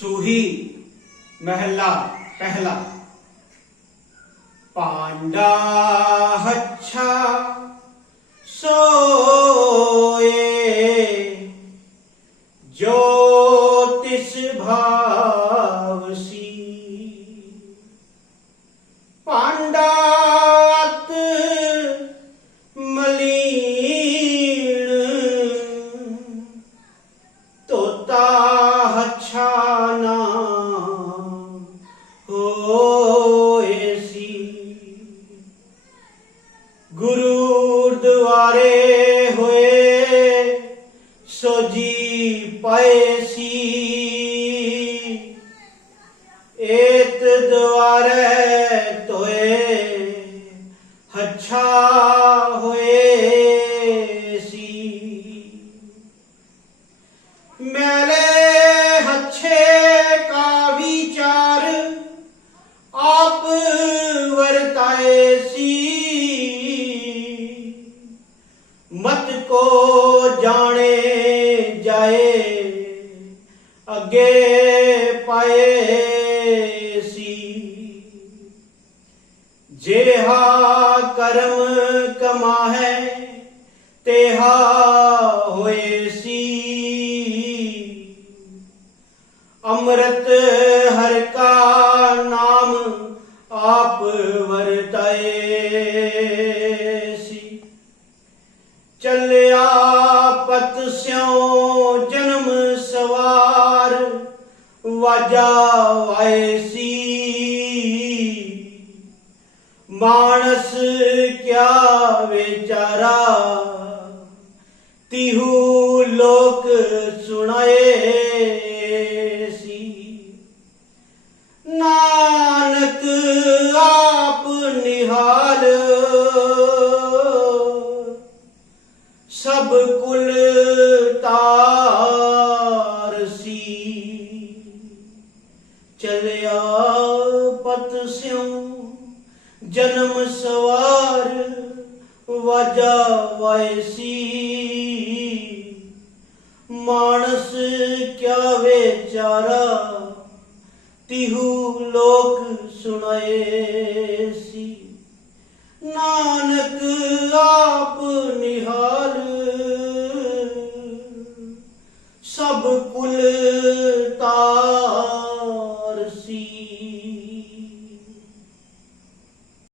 ਸੂਹੀ ਮਹਿਲਾ ਪਹਿਲਾ। ਪਾਂਡਾ ਹੱਛਾ ਸੋਏ ਗੁਰੂ ਦੁਆਰੇ ਹੋਏ ਸੋ ਜੀ ਪਏ ਸੀ। ਮਤ ਕੋ ਜਾਣੇ ਜਾਏ, ਅੱਗੇ ਪਾਏ ਸੀ। ਜਿਹਾ ਕਰਮ ਕਮਾਹੈ, ਤੇਹਾ ਹੋਏ ਸੀ। ਅੰਮ੍ਰਿਤ ਹਰ ਕਾ ਨਾਮ ਆਪ ਵਰਤਾਏ। ਪਤ ਜਨਮ ਸਵਾਰ, ਵਾਜਾ ਆਏ ਸੀ। ਮਾਨਸ ਕਿਆ ਵਿਚਾਰਾ, ਤਿਹੂ ਲੋਕ ਸੁਣਾਏ ਸੀ। ਨਾਨਕ ਆਪ ਨਿਹਾਲ, ਸਭ ਸੀ। ਚਲਿਆ ਪਤ ਸਿਉ, ਜਨਮ ਸਵਾਰ, ਵਾਜਾ ਵਾਏ ਸੀ। ਮਾਨਸ ਕਿਆ ਵਿਚਾਰਾ ਤਿਹੂ ਲੋਕ ਸੁਣਾਏ